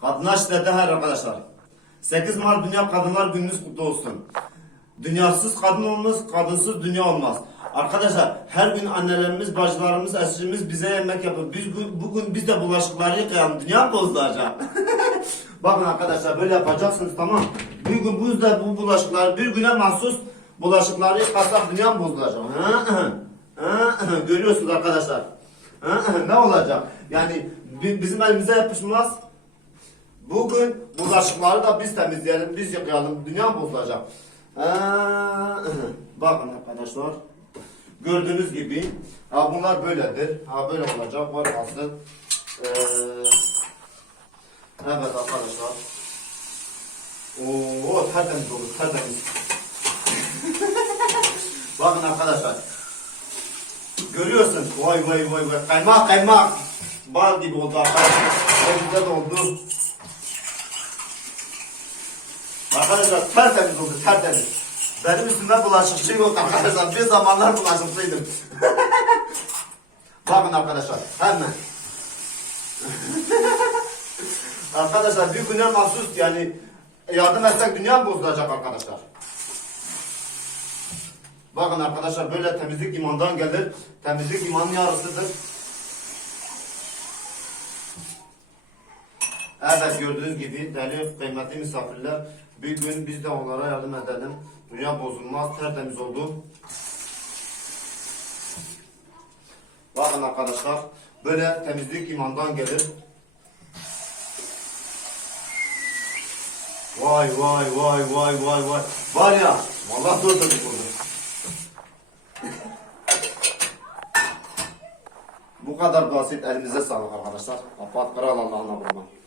Kadınlar şiddete hayır arkadaşlar. 8 Mart Dünya Kadınlar Gününüz kutlu olsun. Dünyasız kadın olmaz, kadınsız dünya olmaz. Arkadaşlar her gün annelerimiz, bacılarımız, eşlerimiz bize yemek yapıyor. Biz bu- bugün biz de bulaşıkları yıkayan dünya bozulacak? Bakın arkadaşlar böyle yapacaksınız tamam. Bir gün bu yüzden bu bulaşıkları bir güne mahsus bulaşıkları yıkasak dünya bozulacak? Görüyorsunuz arkadaşlar. Ne olacak? Yani bi- bizim elimize yapışmaz. Bugün bulaşıkları da biz temizleyelim, biz yıkayalım. Dünya bozulacak? Hı. Bakın arkadaşlar. Gördüğünüz gibi ha bunlar böyledir. Ha böyle olacak. Var kalsın. Ee, Evet arkadaşlar. Oo tertemiz oldu tertemiz. Bakın arkadaşlar. Görüyorsun. Vay vay vay vay. Kaymak kaymak. Bal gibi oldu arkadaşlar. Ne güzel oldu. Arkadaşlar tertemiz oldu tertemiz. Benim üstümde bulaşıkçı yok arkadaşlar. Bir zamanlar bulaşıkçıydım. Bakın arkadaşlar hemen. Arkadaşlar bir güne mahsus yani yardım etsek dünya bozulacak arkadaşlar. Bakın arkadaşlar böyle temizlik imandan gelir. Temizlik imanın yarısıdır. Evet gördüğünüz gibi değerli kıymetli misafirler bir gün biz de onlara yardım edelim. Dünya bozulmaz, tertemiz oldu. Bakın arkadaşlar böyle temizlik imandan gelir. Vay vay vay vay vay vay. Var ya vallahi dört oldu. Bu kadar basit elinize sağlık arkadaşlar. Kapat kral Allah'ına kurban.